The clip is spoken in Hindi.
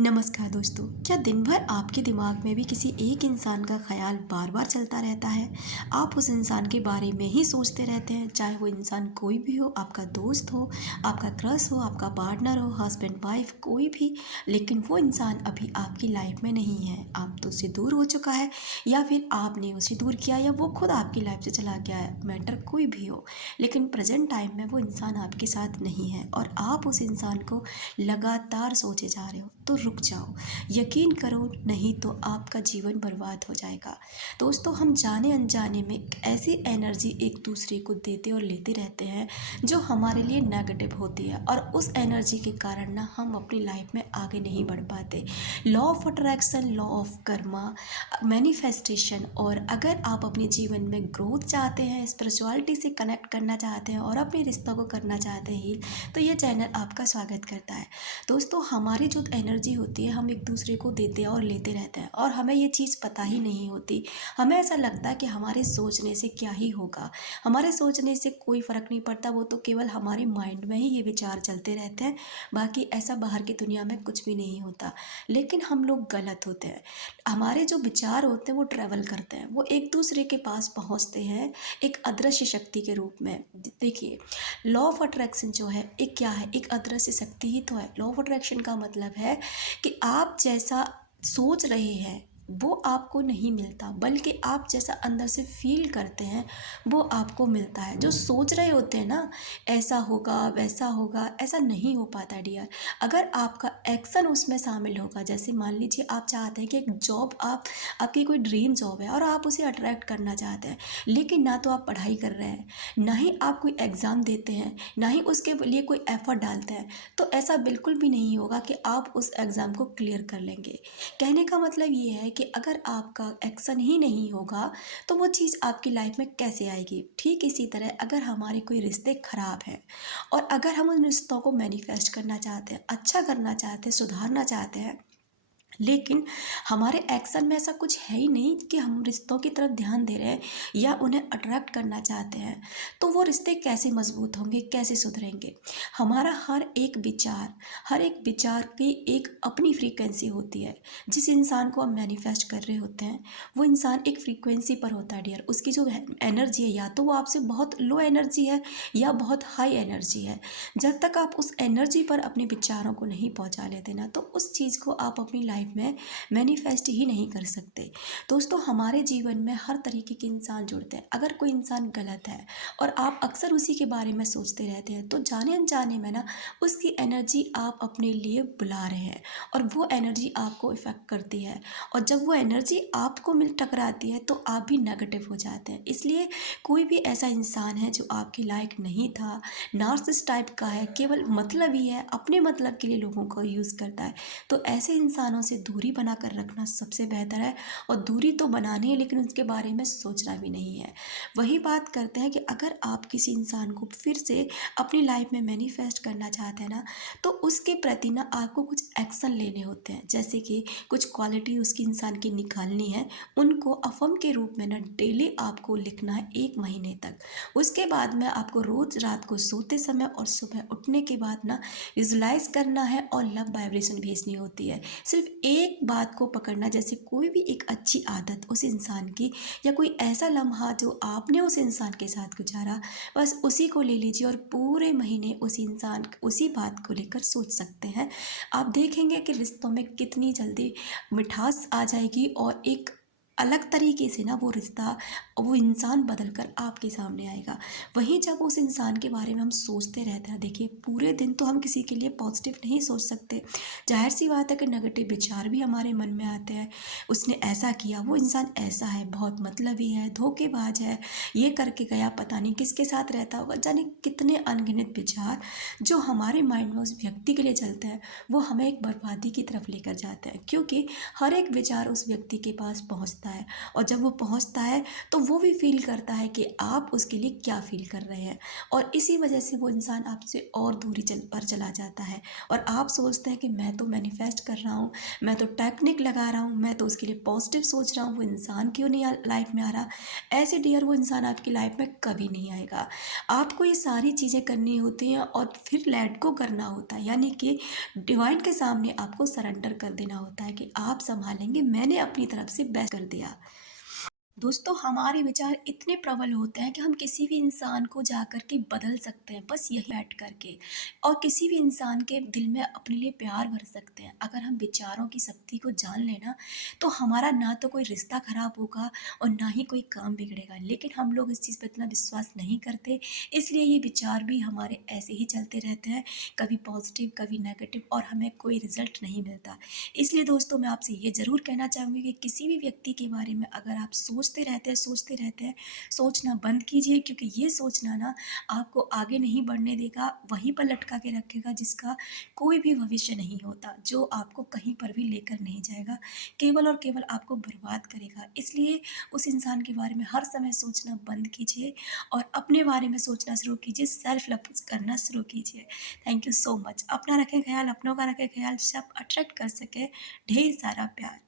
नमस्कार दोस्तों। क्या दिन भर आपके दिमाग में भी किसी एक इंसान का ख्याल बार बार चलता रहता है? आप उस इंसान के बारे में ही सोचते रहते हैं, चाहे वो इंसान कोई भी हो, आपका दोस्त हो, आपका क्रश हो, आपका पार्टनर हो, हस्बैंड वाइफ कोई भी। लेकिन वो इंसान अभी आपकी लाइफ में नहीं है, आप तो उससे दूर हो चुका है, या फिर आपने उसे दूर किया, या वो खुद आपकी लाइफ से चला गया है, मैटर कोई भी हो। लेकिन प्रेजेंट टाइम में वो इंसान आपके साथ नहीं है और आप उस इंसान को लगातार सोचे जा रहे हो, तो रुक जाओ। यकीन करो, नहीं तो आपका जीवन बर्बाद हो जाएगा। दोस्तों, हम जाने अनजाने में ऐसी एनर्जी एक दूसरे को देते और लेते रहते हैं जो हमारे लिए नेगेटिव होती है, और उस एनर्जी के कारण ना हम अपनी लाइफ में आगे नहीं बढ़ पाते। Law of attraction, law of Karma, manifestation. और अगर आप अपने जीवन में ग्रोथ चाहते हैं, स्पिरिचुअलिटी से कनेक्ट करना चाहते हैं और अपने रिश्तों को करना चाहते हैं हील, तो ये चैनल आपका स्वागत करता है। दोस्तों, हमारी जो एनर्जी होती है, हम एक दूसरे को देते हैं और लेते रहते हैं, और हमें ये चीज़ पता ही नहीं होती। हमें ऐसा लगता है कि हमारे सोचने से क्या ही होगा, हमारे सोचने से कोई फ़र्क नहीं पड़ता, वो तो केवल हमारे माइंड में ही ये विचार चलते रहते हैं, बाकी ऐसा बाहर की दुनिया में कुछ भी नहीं होता। लेकिन हम लोग गलत होते हैं। हमारे जो विचार होते हैं वो ट्रैवल करते हैं, वो एक दूसरे के पास पहुंचते हैं एक अदृश्य शक्ति के रूप में। देखिए, लॉ ऑफ अट्रैक्शन जो है एक क्या है, एक अदृश्य शक्ति ही तो है। लॉ ऑफ अट्रैक्शन का मतलब है कि आप जैसा सोच रहे हैं वो आपको नहीं मिलता, बल्कि आप जैसा अंदर से फील करते हैं वो आपको मिलता है। जो सोच रहे होते हैं ना, ऐसा होगा वैसा होगा, ऐसा नहीं हो पाता डियर। अगर आपका एक्शन उसमें शामिल होगा, जैसे मान लीजिए आप चाहते हैं कि एक जॉब, आपकी कोई ड्रीम जॉब है और आप उसे अट्रैक्ट करना चाहते हैं, लेकिन ना तो आप पढ़ाई कर रहे हैं, ना ही आप कोई एग्ज़ाम देते हैं, ना ही उसके लिए कोई एफर्ट डालते हैं, तो ऐसा बिल्कुल भी नहीं होगा कि आप उस एग्ज़ाम को क्लियर कर लेंगे। कहने का मतलब ये है कि अगर आपका एक्शन ही नहीं होगा तो वो चीज़ आपकी लाइफ में कैसे आएगी। ठीक इसी तरह अगर हमारे कोई रिश्ते ख़राब हैं और अगर हम उन रिश्तों को मैनिफेस्ट करना चाहते हैं, अच्छा करना चाहते हैं, सुधारना चाहते हैं, लेकिन हमारे एक्शन में ऐसा कुछ है ही नहीं कि हम रिश्तों की तरफ ध्यान दे रहे हैं या उन्हें अट्रैक्ट करना चाहते हैं, तो वो रिश्ते कैसे मजबूत होंगे, कैसे सुधरेंगे। हमारा हर एक विचार की एक अपनी फ्रीक्वेंसी होती है। जिस इंसान को हम मैनिफेस्ट कर रहे होते हैं वो इंसान एक फ्रीक्वेंसी पर होता है डियर। उसकी जो एनर्जी है, या तो वो आपसे बहुत लो एनर्जी है या बहुत हाई एनर्जी है। जब तक आप उस एनर्जी पर अपने विचारों को नहीं पहुंचा लेते ना, तो उस चीज़ को आप अपनी लाइफ में मैनिफेस्ट ही नहीं कर सकते। दोस्तों, हमारे जीवन में हर तरीके के इंसान जुड़ते हैं। अगर कोई इंसान गलत है और आप अक्सर उसी के बारे में सोचते रहते हैं, तो जाने अनजाने में ना उसकी एनर्जी आप अपने लिए बुला रहे हैं, और वो एनर्जी आपको इफ़ेक्ट करती है। और जब वो एनर्जी आपको मिल टकराती है तो आप भी नेगेटिव हो जाते हैं। इसलिए कोई भी ऐसा इंसान है जो आपकी लायक नहीं था, नार्सिसिस्ट टाइप का है, केवल मतलब ही है, अपने मतलब के लिए लोगों को यूज़ करता है, तो ऐसे इंसानों से दूरी बना कर रखना सबसे बेहतर है। और दूरी तो बनानी है, लेकिन उसके बारे में सोचना भी नहीं है। वही बात करते हैं कि अगर आप किसी इंसान को फिर से अपनी लाइफ में मैनिफेस्ट करना चाहते हैं ना, तो उसके प्रति ना आपको कुछ एक्शन लेने होते हैं। जैसे कि कुछ क्वालिटी उसकी इंसान की निकालनी है, उनको अफर्म के रूप में ना डेली आपको लिखना है 1 महीने तक। उसके बाद में आपको रोज़ रात को सोते समय और सुबह उठने के बाद ना विजुलाइज करना है और लव वाइब्रेशन भेजनी होती है। सिर्फ एक बात को पकड़ना, जैसे कोई भी एक अच्छी आदत उस इंसान की, या कोई ऐसा लम्हा जो आपने उस इंसान के साथ गुजारा, बस उसी को ले लीजिए और पूरे महीने उसी इंसान उसी बात को लेकर सोच सकते हैं। आप देखेंगे कि रिश्तों में कितनी जल्दी मिठास आ जाएगी, और एक अलग तरीके से ना वो रिश्ता, वो इंसान बदल कर आपके सामने आएगा। वहीं जब उस इंसान के बारे में हम सोचते रहते हैं, देखिए पूरे दिन तो हम किसी के लिए पॉजिटिव नहीं सोच सकते। जाहिर सी बात है कि नेगेटिव विचार भी हमारे मन में आते हैं। उसने ऐसा किया, वो इंसान ऐसा है, बहुत मतलबी है, धोखेबाज है, ये करके गया, पता नहीं किसके साथ रहता होगा, जाने कितने अनगिनत विचार जो हमारे माइंड में उस व्यक्ति के लिए चलते हैं, वो हमें एक बर्बादी की तरफ लेकर जाते हैं। क्योंकि हर एक विचार उस व्यक्ति के पास पहुंचता है, और जब वो पहुंचता है तो वो भी फ़ील करता है कि आप उसके लिए क्या फ़ील कर रहे हैं, और इसी वजह से वो इंसान आपसे और दूरी पर चला जाता है। और आप सोचते हैं कि मैं तो मैनिफेस्ट कर रहा हूँ, मैं तो टेक्निक लगा रहा हूँ, मैं तो उसके लिए पॉजिटिव सोच रहा हूँ, वो इंसान क्यों नहीं लाइफ में आ रहा। ऐसे डियर वो इंसान आपकी लाइफ में कभी नहीं आएगा। आपको ये सारी चीज़ें करनी होती हैं और फिर लेट गो करना होता है, यानी कि डिवाइन के सामने आपको सरेंडर कर देना होता है कि आप संभालेंगे, मैंने अपनी तरफ से बेस्ट कर दिया। दोस्तों, हमारे विचार इतने प्रबल होते हैं कि हम किसी भी इंसान को जाकर के बदल सकते हैं, बस यही बैठ करके, और किसी भी इंसान के दिल में अपने लिए प्यार भर सकते हैं। अगर हम विचारों की शक्ति को जान लेना, तो हमारा ना तो कोई रिश्ता खराब होगा और ना ही कोई काम बिगड़ेगा। लेकिन हम लोग इस चीज़ पर इतना विश्वास नहीं करते, इसलिए ये विचार भी हमारे ऐसे ही चलते रहते हैं, कभी पॉजिटिव कभी नेगेटिव, और हमें कोई रिजल्ट नहीं मिलता। इसलिए दोस्तों, मैं आपसे ये ज़रूर कहना चाहूँगी कि किसी भी व्यक्ति के बारे में अगर आप सोचते रहते हैं, सोचना बंद कीजिए, क्योंकि ये सोचना ना आपको आगे नहीं बढ़ने देगा, वहीं पर लटका के रखेगा, जिसका कोई भी भविष्य नहीं होता, जो आपको कहीं पर भी लेकर नहीं जाएगा, केवल और केवल आपको बर्बाद करेगा। इसलिए उस इंसान के बारे में हर समय सोचना बंद कीजिए और अपने बारे में सोचना शुरू कीजिए, सेल्फ लव करना शुरू कीजिए। Thank you so much. अपना रखें ख्याल, अपनों का रखें ख्याल, सब अट्रैक्ट कर सके ढेर सारा प्यार।